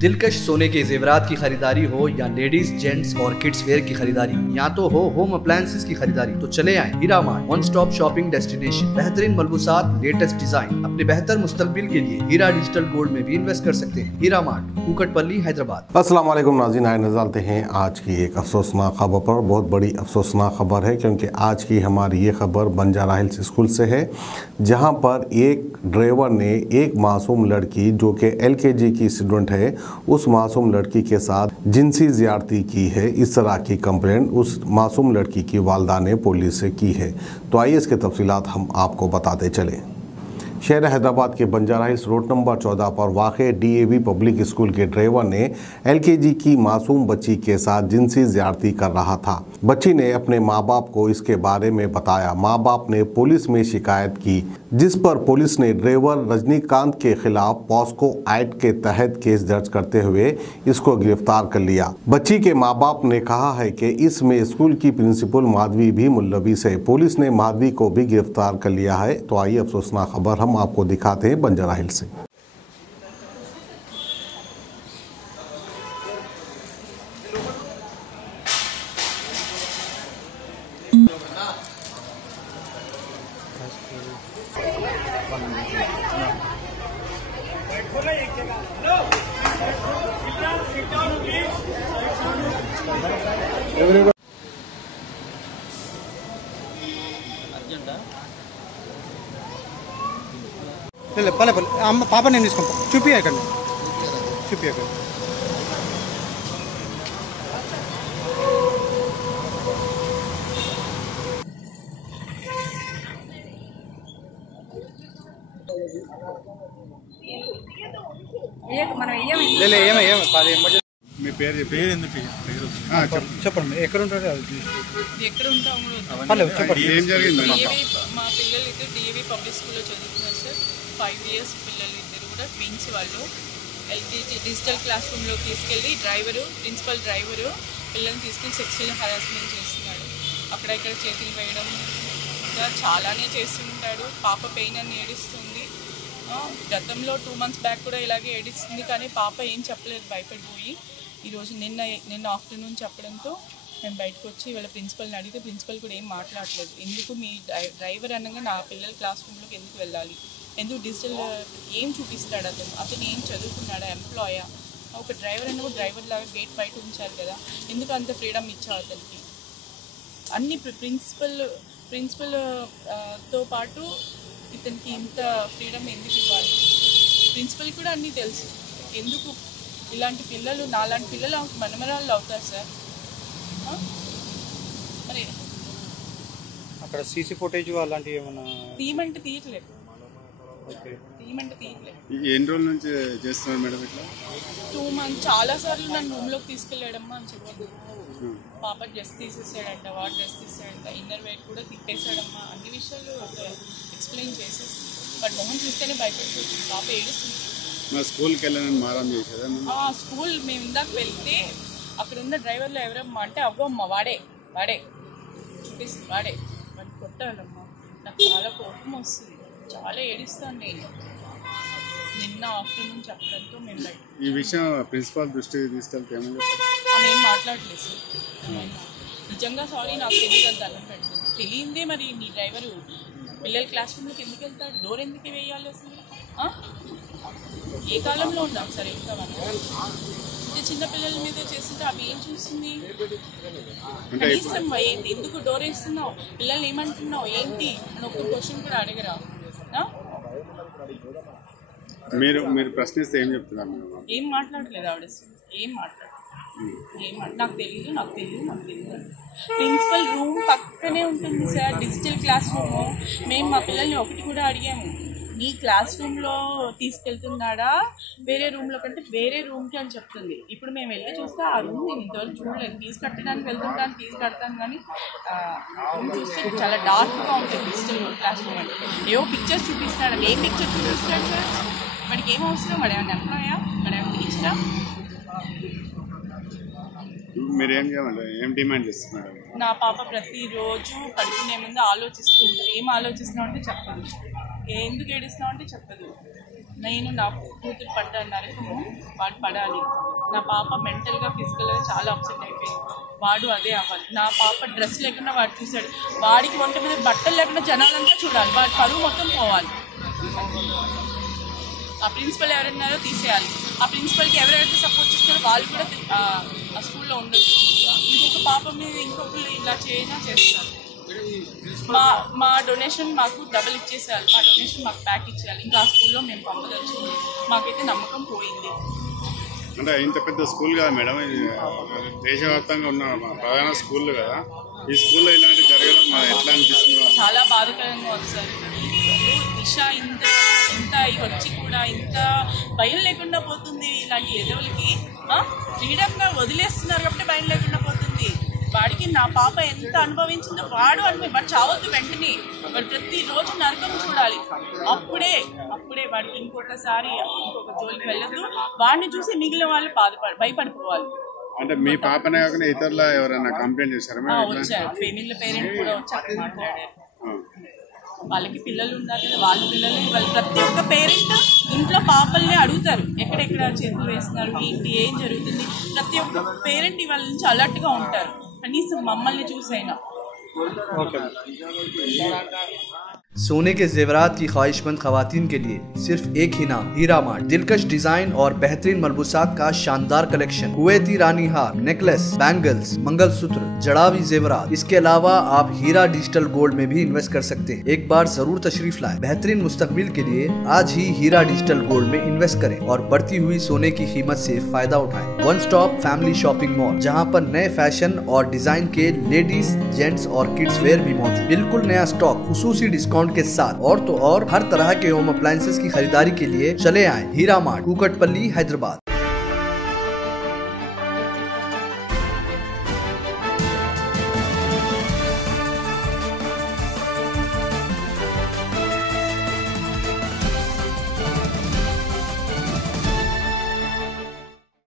दिलकश सोने के जेवरात की खरीदारी हो या लेडीज जेंट्स और किड्स वेयर की खरीदारी या तो हो होम अप्लायंसेस की खरीदारी, तो चले आए Heera mart, one stop shopping destination. बेहतरीन मलबूसात, लेटेस्ट डिजाइन, अपने बेहतर मुस्तकबिल के लिए हीरा डिजिटल गोल्ड में भी इन्वेस्ट कर सकते हैं। हीरा मार्ट, कुकटपल्ली, हैदराबाद। अस्सलाम वालेकुम नाज़रीन, आए नज़रते हैं आज की एक अफसोसनाक खबर पर। बहुत बड़ी अफसोसनाक खबर है क्योंकि आज की हमारी ये खबर बंजारा हिल्स स्कूल से है, जहां पर एक ड्राइवर ने एक मासूम लड़की जो कि LKG की स्टूडेंट है, उस मासूम लड़की के साथ जिनसी ज़्यादती की है। इस तरह की कंप्लेंट उस मासूम लड़की की वालदा ने पुलिस से की है। तो आइए इसके तफसीलात हम आपको बताते चलें। शहर हैदराबाद के बंजारा हिल्स रोड नंबर 14 पर वाक़ DAV पब्लिक स्कूल के ड्राइवर ने LKG की मासूम बच्ची के साथ जिनसी ज़्यादती कर रहा था। बच्ची ने अपने माँ बाप को इसके बारे में बताया। माँ बाप ने पुलिस में शिकायत की, जिस पर पुलिस ने ड्राइवर रजनीकांत के खिलाफ पॉस्को एक्ट के तहत केस दर्ज करते हुए इसको गिरफ्तार कर लिया। बच्ची के माँ बाप ने कहा है कि इसमें स्कूल की प्रिंसिपल माधवी भी मुलविस है। पुलिस ने माधवी को भी गिरफ्तार कर लिया है। तो आइए अफसोसनाक खबर हम आपको दिखाते हैं बंजारा हिल्स से। పలే పలే అమ్మ పాప నేను తీసుకుంటా చూపియకండి చూపియకండి మీ పేరు చెప్పండి ఎక్కడ ఉంటారు చెప్పండి ఏం జరిగింది? మా పిల్లలు ఇద్దరు DAV పబ్లిక్ స్కూల్లో చదువుతున్నారు సార్. 5 years పిల్లలు ఇద్దరు కూడా ట్విన్స్. వాళ్ళు LKG డిజిటల్ క్లాస్ రూమ్లో తీసుకెళ్ళి ప్రిన్సిపల్ డ్రైవరు పిల్లల్ని తీసుకెళ్ళి సెక్షువల్ హరాస్మెంట్ చేస్తున్నాడు. అక్కడ ఇక్కడ చేతులు వేయడం ఇంకా చాలానే చేస్తుంటాడు. పాప పెయిన్ అని ఏడుస్తుంది. గతంలో 2 months బ్యాక్ కూడా ఇలాగే ఏడుస్తుంది, కానీ పాప ఏం చెప్పలేదు, భయపడిపోయి. ఈరోజు నిన్న ఆఫ్టర్నూన్ చెప్పడంతో మేము బయటకు వచ్చి వాళ్ళ ప్రిన్సిపల్ని అడిగితే ప్రిన్సిపల్ కూడా ఏం మాట్లాడలేదు. ఎందుకు మీ డ్రైవర్ అనగా నా పిల్లల క్లాస్ రూమ్లోకి ఎందుకు వెళ్ళాలి, ఎందుకు డిజిటల్ ఏం చూపిస్తాడు, అతను ఏం చదువుకున్నాడా, ఎంప్లాయా, ఒక డ్రైవర్ అన్న డ్రైవర్ లాగా గేట్ బయట ఉంచాలి కదా, ఎందుకు అంత ఫ్రీడమ్ ఇచ్చావు అతనికి. అన్ని ప్రిన్సిపల్తో పాటు ఇతనికి ఇంత ఫ్రీడమ్ ఎందుకు ఇవ్వాలి. ప్రిన్సిపల్ కూడా అన్నీ తెలుసు. ఎందుకు ఇలాంటి పిల్లలు నాలాంటి పిల్లలు మనమరాళ్ళు అవుతారు సార్. మరి అక్కడ సీసీ ఫుటేజ్ అలాంటివి ఏమన్నా తీయమంటే తీయట్లేదు. ఎన్ని రోజుల నుంచి చేస్తున్నారు మేడం ఇట్లా? 2 months. చాలాసార్లు నన్ను రూమ్లోకి తీసుకెళ్ళాడమ్మా అని చెప్పింది. పాప డ్రెస్ తీసేసాడంట, వాడు డ్రెస్ తీసాడంట, ఇన్నర్ వేర్ కూడా తిప్పేశాడమ్మా, అన్ని విషయాలు ఎక్స్ప్లెయిన్ చేసేసి. బట్ మొహం చూస్తేనే భయపడిపోతుంది. పాప ఏడుస్తుంది. స్కూల్కి వెళ్ళాలని మారం చేసేదా? స్కూల్ మేము ఇందాక వెళ్తే అక్కడ ఉన్న డ్రైవర్లో ఎవరమ్మా అంటే అవ్వమ్మ వాడే చూపిస్తుంది, వాడు కొట్టాడమ్మా. నాకు చాలా కోపం వస్తుంది, చాలా ఏడుస్తాను నేను. నిన్న ఆఫ్టర్నూన్ చెప్పడంతో మేము బయట ఈ విషయం ప్రిన్సిపాల్ దృష్టికి తీసుకెళ్తే ఏమని ఆమె ఏం మాట్లాడలేదు సార్. నిజంగా సారీ, నాకు తెలియదు అంత అన్నం పెడుతుంది. తెలియందే మరి నీ డ్రైవరు పిల్లల క్లాస్ రూమ్లోకి ఎందుకు వెళ్తాడు, డోర్ ఎందుకు వేయాలి అసలు? ఏ కాలంలో ఉన్నాం సార్ ఇంకా మనం? చిన్న పిల్లల మీద చేస్తుంటే అవి ఏం చూస్తుంది? కనీసం ఎందుకు డోర్ వేస్తున్నావు, పిల్లల్ని ఏమంటున్నావు, ఏంటి అని ఒక్క క్వశ్చన్ కూడా అడగరా? మీరు ప్రశ్నిస్తే ఏం చెప్తున్నారు? ఏం మాట్లాడలేదు ఆవిడ, ఏం నాకు తెలియదు ప్రిన్సిపల్ రూమ్ పక్కనే ఉంటుంది సార్, డిజిటల్ క్లాస్ రూమ్. మేము మా పిల్లల్ని ఒకటి కూడా అడిగాము, నీ క్లాస్ రూమ్లో తీసుకెళ్తున్నాడా వేరే రూమ్లో కంటే వేరే రూమ్కి అని చెప్తుంది. ఇప్పుడు మేము వెళ్ళి చూస్తే ఆ రూమ్ నేను ఇంతవరకు చూడలేదు. ఫీజు కట్టడానికి వెళ్తుంటాను, ఫీజు కడతాను, కానీ రూమ్ చూస్తే చాలా డార్క్గా ఉంటుంది డిజిటల్ క్లాస్ రూమ్. అంటే ఏవో పిక్చర్స్ చూపిస్తాడు, ఏ పిక్చర్ చూపిస్తాడు సార్? వాడికి ఏం అవసరం? వాడు ఏమైనా ఎంప్లాయా, వాడు ఏమైనా పిలిచినా? మీరు ఏం డిమాండ్ చేస్తున్నారు? నా పాప ప్రతిరోజు పడుకునే ముందు ఆలోచిస్తూ ఉంటుంది. ఏం ఆలోచిస్తున్నావు అంటే చెప్పదు, ఎందుకు ఏడుస్తున్నావు అంటే చెప్పదు. నేను నా కూతురు పడ్డ నరకము వాడు పడాలి. నా పాప మెంటల్గా ఫిజికల్గా చాలా అప్సెట్ అయిపోయింది. వాడు అదే అవ్వాలి. నా పాప డ్రెస్ లేకుండా వాడు చూశాడు. వాడికి వంట మీద బట్టలు లేకుండా జనాలంతా చూడాలి. వాడి పరువు మొత్తం పోవాలి. ఆ ప్రిన్సిపల్ ఎవరున్నారో తీసేయాలి. ఆ ప్రిన్సిపల్కి ఎవరైతే సపోర్ట్ చేస్తారో వాళ్ళు కూడా ఆ స్కూల్లో ఉండొచ్చు. ఇంకొక పాప మీద ఇంకొకరు ఇలా చేస్తారు. మా డొనేషన్ మాకు డబుల్ ఇచ్చేసేయాలి. మా డొనేషన్ మాకు ప్యాక్ ఇచ్చేయాలి. ఇంకా ఆ స్కూల్లో మేము పంపదలుచుకుంది. మాకైతే నమ్మకం పోయింది. అంటే ఇంత పెద్ద స్కూల్ కదా మేడం, దేశవ్యాప్తంగా ఉన్న ప్రధాన స్కూల్ కదా, ఈ స్కూల్లో ఇలాంటి జరగడం ఎట్లా అనిపిస్తుంది? చాలా బాధాకరంగా ఉంది సార్. దిశ ఇంత వచ్చి కూడా ఇంత భయం లేకుండా పోతుంది. ఇలాంటి ఎదవులకి ఫ్రీడమ్గా వదిలేస్తున్నారు కాబట్టి భయం లేకుండా పోతుంది. వాడికి నా పాప ఎంత అనుభవించిందో వాడు చావద్దు వెంటనే. వాడు ప్రతిరోజు నరకం చూడాలి. అప్పుడే వాడికి ఇంకొకసారి ఇంకొక జోలికి వెళ్ళదు. వాడిని చూసి మిగిలిన వాళ్ళు భయపడిపోవాలి. అంటే మీ పాపనే కాకుండా ఇతరుల ఎవరైనా కంప్లైంట్ చేశారా? వచ్చారు. ఫెమిలీ పేరెంట్ కూడా వచ్చి అక్కడ మాట్లాడారు. వాళ్ళకి పిల్లలు ఉన్నారు కదా, వాళ్ళ పిల్లలు ప్రతి ఒక్క పేరెంట్ ఇంట్లో పాపల్ని అడుగుతారు ఎక్కడెక్కడ చేతులు వేస్తున్నారు, ఏంటి, ఏం జరుగుతుంది. ప్రతి ఒక్క పేరెంట్ ఇవాళ నుంచి అలర్ట్గా ఉంటారు. కనీసం మమ్మల్ని చూసైనా. सोने के जेवरात की ख्वाहिशमंद खवातीन के लिए सिर्फ एक ही नाम, हीरा मार्ट। दिलकश डिजाइन और बेहतरीन मलबूसात का शानदार कलेक्शन, कुवैती रानी हार, नेकलेस, बैंगल्स, मंगलसूत्र, जड़ावी जेवरात। इसके अलावा आप हीरा डिजिटल गोल्ड में भी इन्वेस्ट कर सकते हैं। एक बार जरूर तशरीफ लाएं। बेहतरीन मुस्तकबिल के लिए आज ही हीरा डिजिटल गोल्ड में इन्वेस्ट करें और बढ़ती हुई सोने की कीमत से फायदा उठाएं। One stop family shopping mall, जहाँ पर नए फैशन और डिजाइन के लेडीज, जेंट्स और किड्स वेयर भी मौजूद। बिल्कुल नया स्टॉक, खुसूसी डिस्काउंट के साथ। और तो और हर तरह के होम अप्लायंसेस की खरीदारी के लिए चले आएं हीरा मार्ट, कुकटपल्ली, हैदराबाद।